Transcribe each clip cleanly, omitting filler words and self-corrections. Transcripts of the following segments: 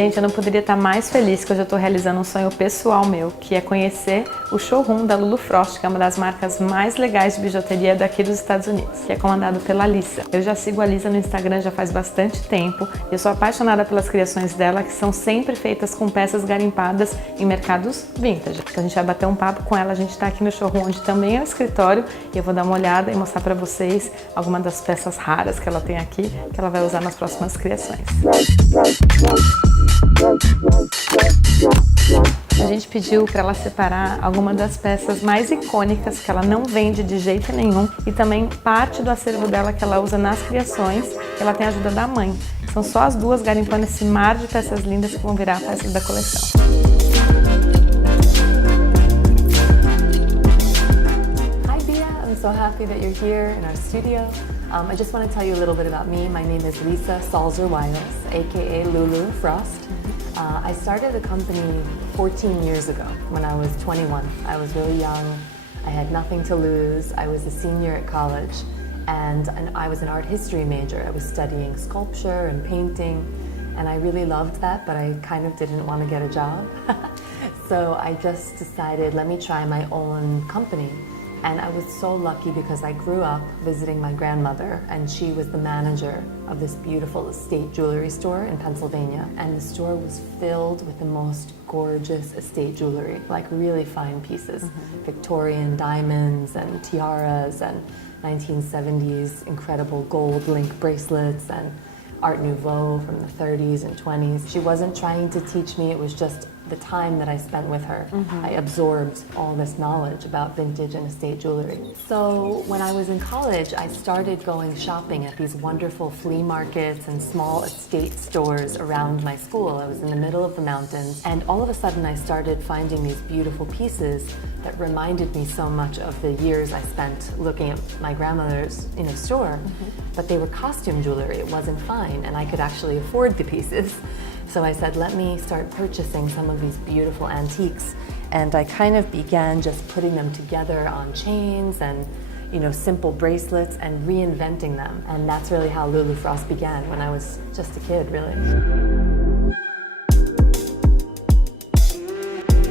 Gente, eu não poderia estar mais feliz que hoje eu estou realizando um sonho pessoal meu, que é conhecer o showroom da Lulu Frost, que é uma das marcas mais legais de bijuteria daqui dos Estados Unidos, que é comandado pela Lisa. Eu já sigo a Lisa no Instagram já faz bastante tempo e eu sou apaixonada pelas criações dela, que são sempre feitas com peças garimpadas em mercados vintage. A gente vai bater um papo com ela, a gente está aqui no showroom, onde também é o escritório, e eu vou dar uma olhada e mostrar para vocês algumas das peças raras que ela tem aqui, que ela vai usar nas próximas criações. A gente pediu para ela separar algumas das peças mais icônicas que ela não vende de jeito nenhum e também parte do acervo dela que ela usa nas criações, que ela tem a ajuda da mãe. São só as duas garimpando esse mar de peças lindas que vão virar peças da coleção. I'm so happy that you're here in our studio. I just want to tell you a little bit about me. My name is Lisa Salzer-Wiles, aka Lulu Frost. I started the company 14 years ago when I was 21. I was really young. I had nothing to lose. I was a senior at college and I was an art history major. I was studying sculpture and painting and I really loved that, but I kind of didn't want to get a job. So I just decided, let me try my own company. And I was so lucky because I grew up visiting my grandmother and she was the manager of this beautiful estate jewelry store in Pennsylvania. And the store was filled with the most gorgeous estate jewelry, like really fine pieces. Victorian diamonds and tiaras and 1970s incredible gold link bracelets and Art Nouveau from the 30s and 20s. She wasn't trying to teach me, it was just the time that I spent with her. I absorbed all this knowledge about vintage and estate jewelry. So when I was in college, I started going shopping at these wonderful flea markets and small estate stores around my school. I was in the middle of the mountains, and all of a sudden I started finding these beautiful pieces that reminded me so much of the years I spent looking at my grandmother's store. But they were costume jewelry, it wasn't fine, and I could actually afford the pieces. So I said, let me start purchasing some of these beautiful antiques. And I kind of began just putting them together on chains and simple bracelets and reinventing them. And that's really how Lulu Frost began when I was just a kid, really.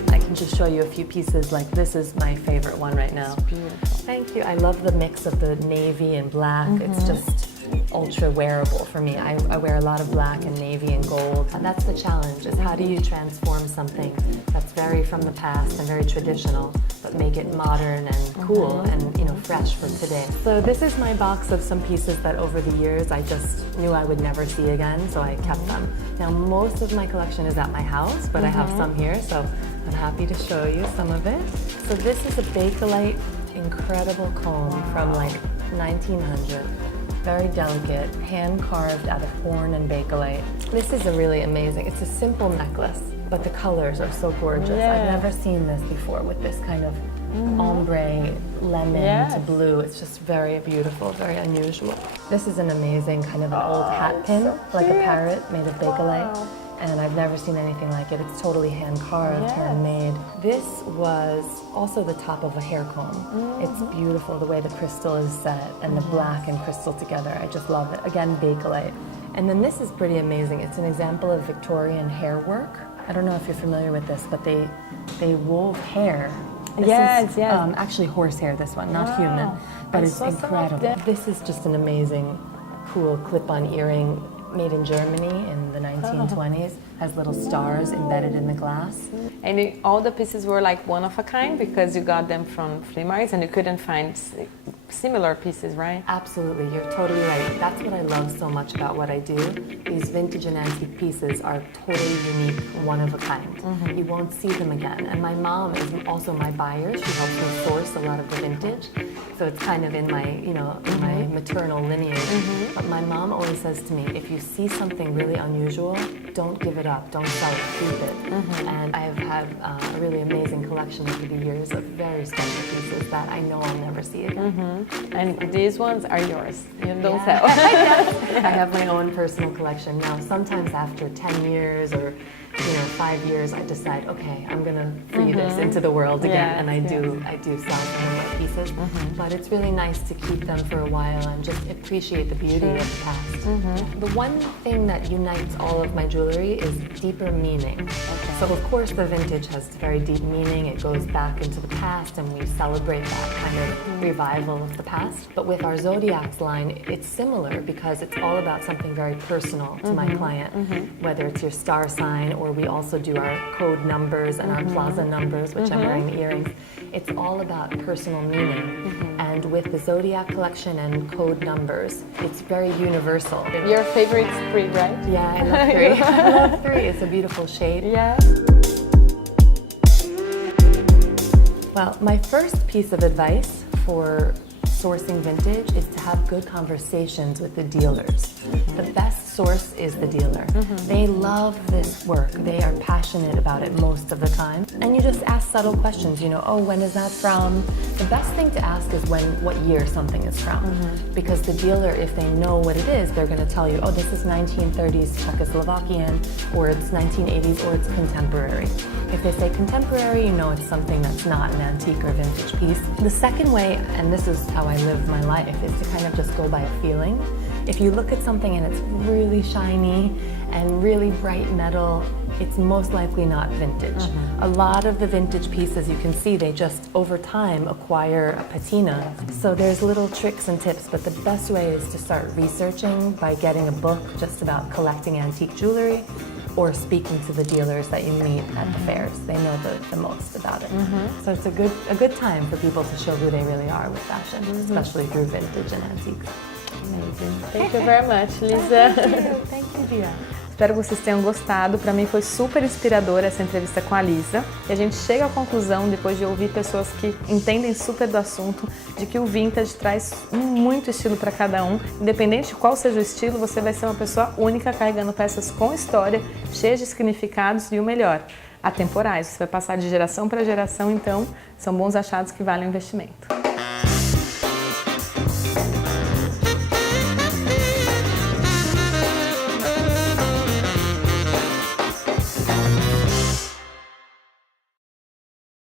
I can just show you a few pieces, like this is my favorite one right now. It's beautiful. Thank you. I love the mix of the navy and black. It's just ultra wearable for me. I wear a lot of black and navy and gold. And that's the challenge, is how do you transform something that's very from the past and very traditional, but make it modern and cool and fresh for today. So this is my box of some pieces that over the years I just knew I would never see again, so I kept them. Now most of my collection is at my house, but I have some here, so I'm happy to show you some of it. So this is a Bakelite incredible comb from like 1900. Very delicate, hand-carved out of horn and Bakelite. This is a really amazing, it's a simple necklace, but the colors are so gorgeous. I've never seen this before with this kind of ombre, lemon to blue. It's just very beautiful, very unusual. This is an amazing kind of an old hat pin, like a parrot made of Bakelite. And I've never seen anything like it. It's totally hand-carved, handmade. This was also the top of a hair comb. It's beautiful, the way the crystal is set and the black and crystal together. I just love it. Again, Bakelite. And then this is pretty amazing. It's an example of Victorian hair work. I don't know if you're familiar with this, but they wove hair. This is, actually horsehair, this one, not human, but it's incredible. This is just an amazing, cool clip-on earring made in Germany in the 1920s, has little stars embedded in the glass. And all the pieces were like one of a kind because you got them from flea markets and you couldn't find similar pieces, right? Absolutely, you're totally right. That's what I love so much about what I do. These vintage and antique pieces are totally unique, one of a kind. You won't see them again. And my mom is also my buyer. She helps me source a lot of the vintage. So it's kind of in my, in my maternal lineage. But my mom always says to me, if you see something really unusual, don't give it up, don't sell it, keep it. And I have had a really amazing collection over the years of very special pieces that I know I'll never see again. And these ones are yours. You don't sell. I have my own personal collection now. Sometimes after 10 years or 5 years, I decide, okay, I'm gonna free this into the world again, and I do sell some of my pieces. But it's really nice to keep them for a while and just appreciate the beauty of the past. The one thing that unites all of my jewelry is deeper meaning. So of course the vintage has very deep meaning. It goes back into the past, and we celebrate that kind of revival of the past. But with our Zodiacs line, it's similar because it's all about something very personal to my client, whether it's your star sign, or we also do our code numbers and our plaza numbers, which I'm wearing the earrings. It's all about personal meaning. And with the Zodiac collection and code numbers, it's very universal. Your favorite is 3, right? Yeah, I love 3. I love 3. It's a beautiful shade. Yeah. Well, my first piece of advice for sourcing vintage is to have good conversations with the dealers. The best source is the dealer. They love this work. They are passionate about it most of the time. And you just ask subtle questions, oh, when is that from? The best thing to ask is what year something is from. Because the dealer, if they know what it is, they're going to tell you, oh, this is 1930s Czechoslovakian, or it's 1980s, or it's contemporary. If they say contemporary, you know it's something that's not an antique or vintage piece. The second way, and this is how I live my life, is to kind of just go by a feeling. If you look at something and it's really shiny and really bright metal, it's most likely not vintage. A lot of the vintage pieces, you can see, they just over time acquire a patina. So there's little tricks and tips, but the best way is to start researching by getting a book just about collecting antique jewelry, or speaking to the dealers that you meet at the fairs. They know the most about it. So it's a good time for people to show who they really are with fashion, especially through vintage and antiques. Amazing. Thank you very much, Lisa. Thank you, Dia. Espero que vocês tenham gostado. Para mim foi super inspiradora essa entrevista com a Lisa. E a gente chega à conclusão, depois de ouvir pessoas que entendem super do assunto, de que o vintage traz muito estilo para cada um. Independente de qual seja o estilo, você vai ser uma pessoa única, carregando peças com história, cheias de significados e o melhor, atemporais. Você vai passar de geração para geração, então são bons achados que valem o investimento.